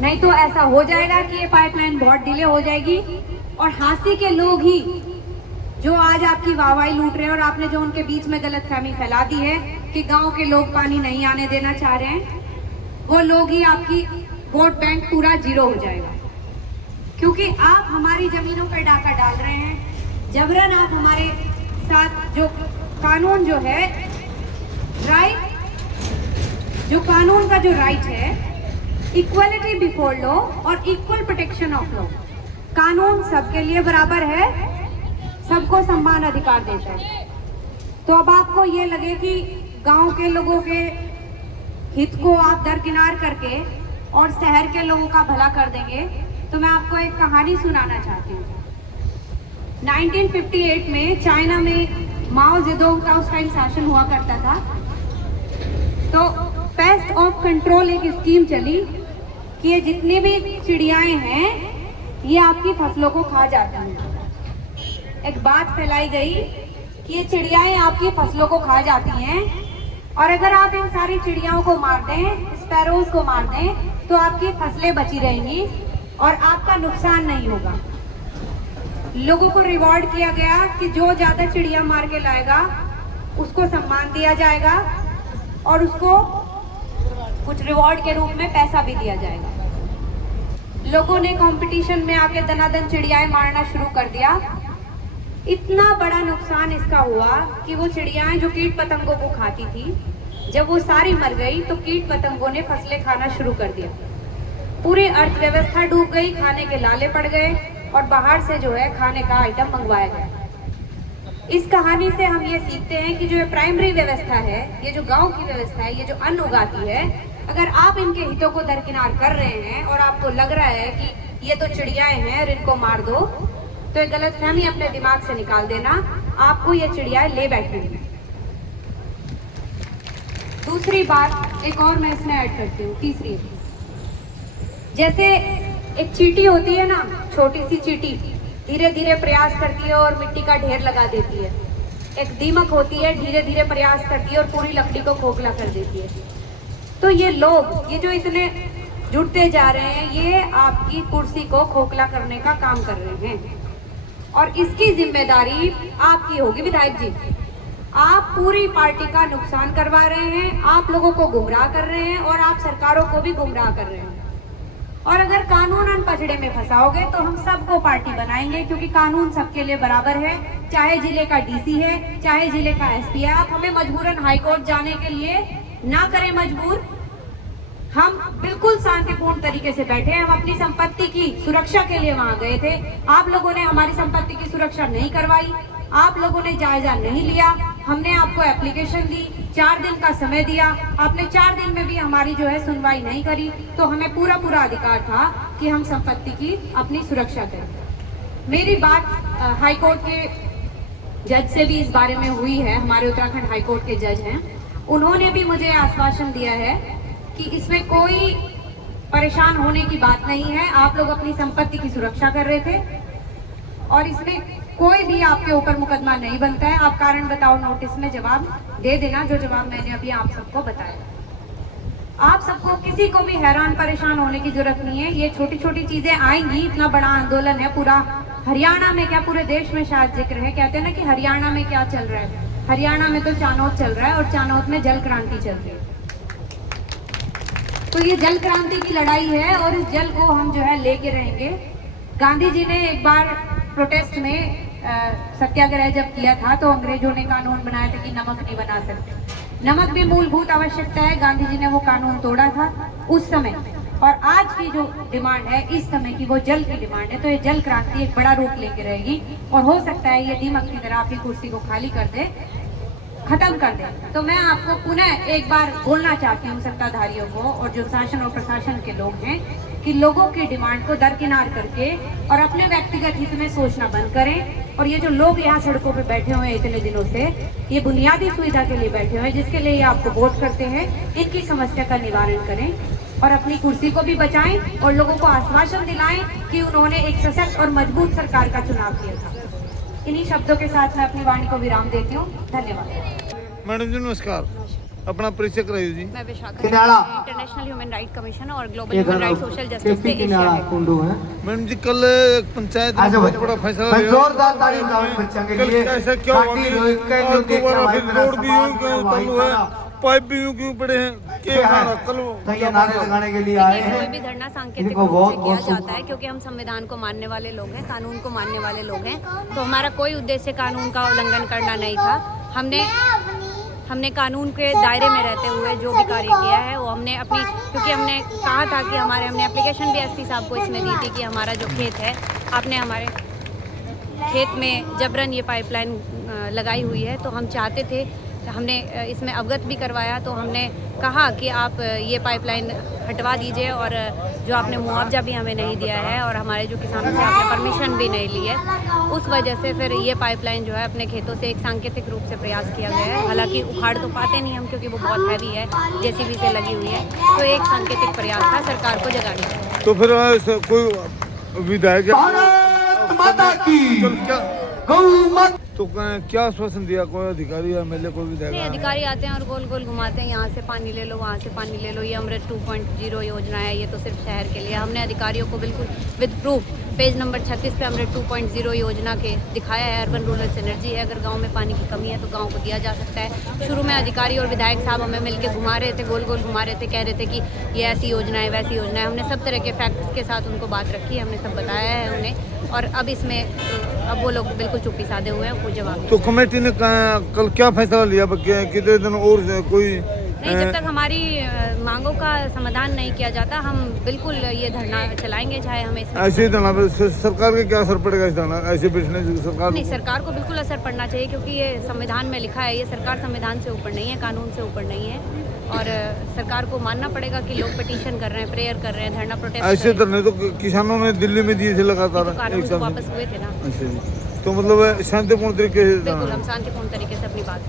नहीं तो ऐसा हो जाएगा कि ये पाइपलाइन बहुत डिले हो जाएगी और हांसी के लोग ही जो आज आपकी वाहवाही लूट रहे हैं और आपने जो उनके बीच में गलतफहमी फैला दी है कि गांव के लोग पानी नहीं आने देना चाह रहे हैं, वो लोग ही आपकी वोट बैंक पूरा जीरो हो जाएगा। क्योंकि आप हमारी जमीनों पर डाका डाल रहे हैं, जबरन आप हमारे साथ जो कानून जो है राइट, जो कानून का जो राइट है, इक्वलिटी बिफोर लॉ और इक्वल प्रोटेक्शन ऑफ लॉ, कानून सबके लिए बराबर है, सबको समान अधिकार देता है। तो अब आपको ये लगे कि गांव के लोगों के हित को आप दरकिनार करके और शहर के लोगों का भला कर देंगे, तो मैं आपको एक कहानी सुनाना चाहती हूँ। 1958 में चाइना में माओ जेडोंग का उस टाइम शासन हुआ करता था। तो पेस्ट ऑफ कंट्रोल एक स्कीम चली कि ये जितनी भी चिड़ियाएं हैं ये आपकी फसलों को खा जाती हैं। एक बात फैलाई गई कि ये चिड़ियाएं आपकी फसलों को खा जाती हैं और अगर आप इन सारी चिड़ियाओं को मार दें, स्पैरोज को मार दें, तो आपकी फसलें बची रहेंगी और आपका नुकसान नहीं होगा। लोगों को रिवॉर्ड किया गया कि जो ज्यादा चिड़िया मार के लाएगा उसको सम्मान दिया जाएगा और उसको कुछ रिवॉर्ड के रूप में पैसा भी दिया जाएगा। लोगों ने कंपटीशन में आके दनादन चिड़ियाएं मारना शुरू कर दिया। इतना बड़ा नुकसान इसका हुआ कि वो चिड़ियाएं जो कीट पतंगों को खाती थी, जब वो सारी मर गई तो कीट पतंगों ने फसलें खाना शुरू कर दिया। पूरी अर्थव्यवस्था डूब गई, खाने के लाले पड़ गए और बाहर से जो है खाने का आइटम मंगवाया गया। इस कहानी से हम ये सीखते हैं कि जो ये प्राइमरी व्यवस्था है, ये जो गांव की व्यवस्था है, ये जो अन्न उगाती है, अगर आप इनके हितों को दरकिनार कर रहे हैं और आपको लग रहा है कि ये तो चिड़ियाएं हैं और इनको मार दो, तो ये गलतफहमी अपने दिमाग से निकाल देना, आपको ये चिड़ियाएं ले बैठेंगी। दूसरी बात एक और मैं इसमें ऐड करती हूँ, तीसरी, जैसे एक चींटी होती है ना, छोटी सी चींटी धीरे धीरे प्रयास करती है और मिट्टी का ढेर लगा देती है। एक दीमक होती है, धीरे धीरे प्रयास करती है और पूरी लकड़ी को खोखला कर देती है। तो ये लोग, ये जो इतने जुटते जा रहे हैं, ये आपकी कुर्सी को खोखला करने का काम कर रहे हैं और इसकी जिम्मेदारी आपकी होगी विधायक जी। आप पूरी पार्टी का नुकसान करवा रहे हैं, आप लोगों को गुमराह कर रहे हैं और आप सरकारों को भी गुमराह कर रहे हैं। और अगर कानूनन पचड़े में फंसाओगे तो हम सबको पार्टी बनाएंगे, क्योंकि कानून सबके लिए बराबर है, चाहे जिले का डीसी है, चाहे जिले का एसपी है। आप हमें मजबूरन हाईकोर्ट जाने के लिए ना करें मजबूर। हम बिल्कुल शांतिपूर्ण तरीके से बैठे हैं, हम अपनी संपत्ति की सुरक्षा के लिए वहां गए थे। आप लोगों ने हमारी संपत्ति की सुरक्षा नहीं करवाई, आप लोगों ने जायजा नहीं लिया। हमने आपको एप्लीकेशन दी, 4 दिन का समय दिया, आपने 4 दिन में भी हमारी जो है सुनवाई नहीं करी। तो हमें पूरा अधिकार था कि हम संपत्ति की अपनी सुरक्षा करें। मेरी बात हाईकोर्ट के जज से भी इस बारे में हुई है, हमारे उत्तराखंड हाईकोर्ट के जज हैं, उन्होंने भी मुझे आश्वासन दिया है कि इसमें कोई परेशान होने की बात नहीं है। आप लोग अपनी संपत्ति की सुरक्षा कर रहे थे और इसमें कोई भी आपके ऊपर मुकदमा नहीं बनता है। आप कारण बताओ नोटिस में जवाब दे देना, जो जवाब मैंने अभी आप सबको बताया। आप सबको किसी को भी हैरान परेशान होने की जरूरत नहीं है। ये छोटी छोटी चीजें आएंगी, इतना बड़ा आंदोलन है, पूरा हरियाणा में क्या पूरे देश में शायद जिक्र है। कहते हैं ना कि हरियाणा में क्या चल रहा है, हरियाणा में तो चानौत चल रहा है और चानौत में जल क्रांति चल रही है। तो ये जल क्रांति की लड़ाई है और इस जल को हम जो है लेके रहेंगे। गांधी जी ने एक बार प्रोटेस्ट में सत्याग्रह जब किया था तो अंग्रेजों ने कानून बनाया था कि नमक नहीं बना सकते। नमक भी मूलभूत आवश्यकता है, गांधी जी ने वो कानून तोड़ा था उस समय। और आज की जो डिमांड है इस समय की, वो जल की डिमांड है। तो ये जल क्रांति एक बड़ा रूप लेके रहेगी और हो सकता है ये दीमक की तरह आपकी कुर्सी को खाली कर दे, खत्म कर दे। तो मैं आपको पुनः एक बार बोलना चाहती हूँ सत्ताधारियों को और जो शासन और प्रशासन के लोग हैं कि लोगों की डिमांड को दरकिनार करके और अपने व्यक्तिगत हित में सोचना बंद करें। और ये जो लोग यहाँ सड़कों पे बैठे हुए हैं इतने दिनों से, ये बुनियादी सुविधा के लिए बैठे हुए हैं जिसके लिए ये आपको वोट करते हैं, इनकी समस्या का निवारण करें और अपनी कुर्सी को भी बचाएं और लोगों को आश्वासन दिलाएं कि उन्होंने एक सशक्त और मजबूत सरकार का चुनाव किया था। इन्हीं शब्दों के साथ मैं अपनी वाणी को विराम देती हूँ। धन्यवाद। मैडम जी नमस्कार। अपना परिचय कराइए जी। मैं विशाखा किनारा। इंटरनेशनल ह्यूमन राइट कमीशन और ग्लोबल ये ह्यूमन करो, राइट सोशल जस्टिस से केपी किनारा एशिया है। कुंडू है। मैडम जी कल एक पंचायत ने आजा बहुत भाई। बड़ा फैसला मैं लिया। जोरदार ताली बजाऊं बच्चों के कल लिए। कैसे क्या हुआ काटी कि हुई कई आज लोग देख दोबारा भाई फिर मेरा रोड भी समाज यूं मेरा भाई चालू है, खाना। पाइप भी यूं क्यों पड़े हैं, क्या क्या है? खाना कल तो ये क्या नारे मांगा? लगाने के लिए आए देखिए, हैं। कोई भी धरना सांकेतिक इनको रूप बहुत से किया बहुत जाता है क्योंकि हम संविधान को मानने वाले लोग हैं, कानून को मानने वाले लोग हैं। तो हमारा कोई उद्देश्य कानून का उल्लंघन करना नहीं था। हमने कानून के दायरे में रहते हुए जो भी कार्य किया है वो हमने अपनी, क्योंकि हमने कहा था कि हमने एप्लीकेशन भी एसपी साहब को इसमें दी थी कि हमारा जो खेत है, आपने हमारे खेत में जबरन ये पाइपलाइन लगाई हुई है, तो हम चाहते थे, हमने इसमें अवगत भी करवाया। तो हमने कहा कि आप ये पाइपलाइन हटवा दीजिए और जो आपने मुआवजा भी हमें नहीं दिया है और हमारे जो किसानों से आपने परमिशन भी नहीं ली है, उस वजह से फिर ये पाइपलाइन जो है अपने खेतों से एक सांकेतिक रूप से प्रयास किया गया है। हालांकि उखाड़ तो पाते नहीं हम क्योंकि वो बहुत हैवी है, जेसीबी से लगी हुई है, तो एक सांकेतिक प्रयास था सरकार को जगाने का। तो फिर कोई विधायक भारत माता की कल क्या गौ माता। तो क्या आश्वासन दिया कोई अधिकारी या एमएलए कोई नहीं, विधायक? अधिकारी आते हैं और गोल गोल घुमाते हैं, यहाँ से पानी ले लो, वहाँ से पानी ले लो, ये अमृत 2.0 योजना है, ये तो सिर्फ शहर के लिए। हमने अधिकारियों को बिल्कुल विद प्रूफ पेज नंबर 36 पे अमृत 2.0 योजना के दिखाया है। अर्बन रूरल सिनर्जी है, अगर गांव में पानी की कमी है तो गांव को दिया जा सकता है। शुरू में अधिकारी और विधायक साहब हमें मिलकर घुमा रहे थे, गोल गोल घुमा रहे थे, कह रहे थे कि ये ऐसी योजना है, वैसी योजना है। हमने सब तरह के फैक्ट्स के साथ उनको बात रखी है, हमने सब बताया है उन्हें, और अब इसमें अब वो लोग बिल्कुल चुप्पी साधे हुए हैं, कोई जवाब तो कमेटी ने कल क्या फैसला लिया? कितने दिन और कोई नहीं, जब तक हमारी मांगों का समाधान नहीं किया जाता हम बिल्कुल ये धरना चलाएंगे, चाहे हमें इसमें ऐसे ही धरना सरकार का क्या असर पड़ेगा इस धरना ऐसे बैठने से? सरकार नहीं, सरकार को बिल्कुल असर पड़ना चाहिए क्योंकि ये संविधान में लिखा है, ये सरकार संविधान से ऊपर नहीं है, कानून से ऊपर नहीं है, और सरकार को मानना पड़ेगा कि लोग पिटीशन कर रहे हैं, प्रेयर कर रहे हैं, धरना प्रोटेस्ट ऐसे धरने तो किसानों ने दिल्ली में दिए थे लगातार कानून एक से साल वापस हुए थे ना। से। अच्छा जी, तो मतलब शांतिपूर्ण तरीके से बिल्कुल हम शांतिपूर्ण तरीके से अपनी बात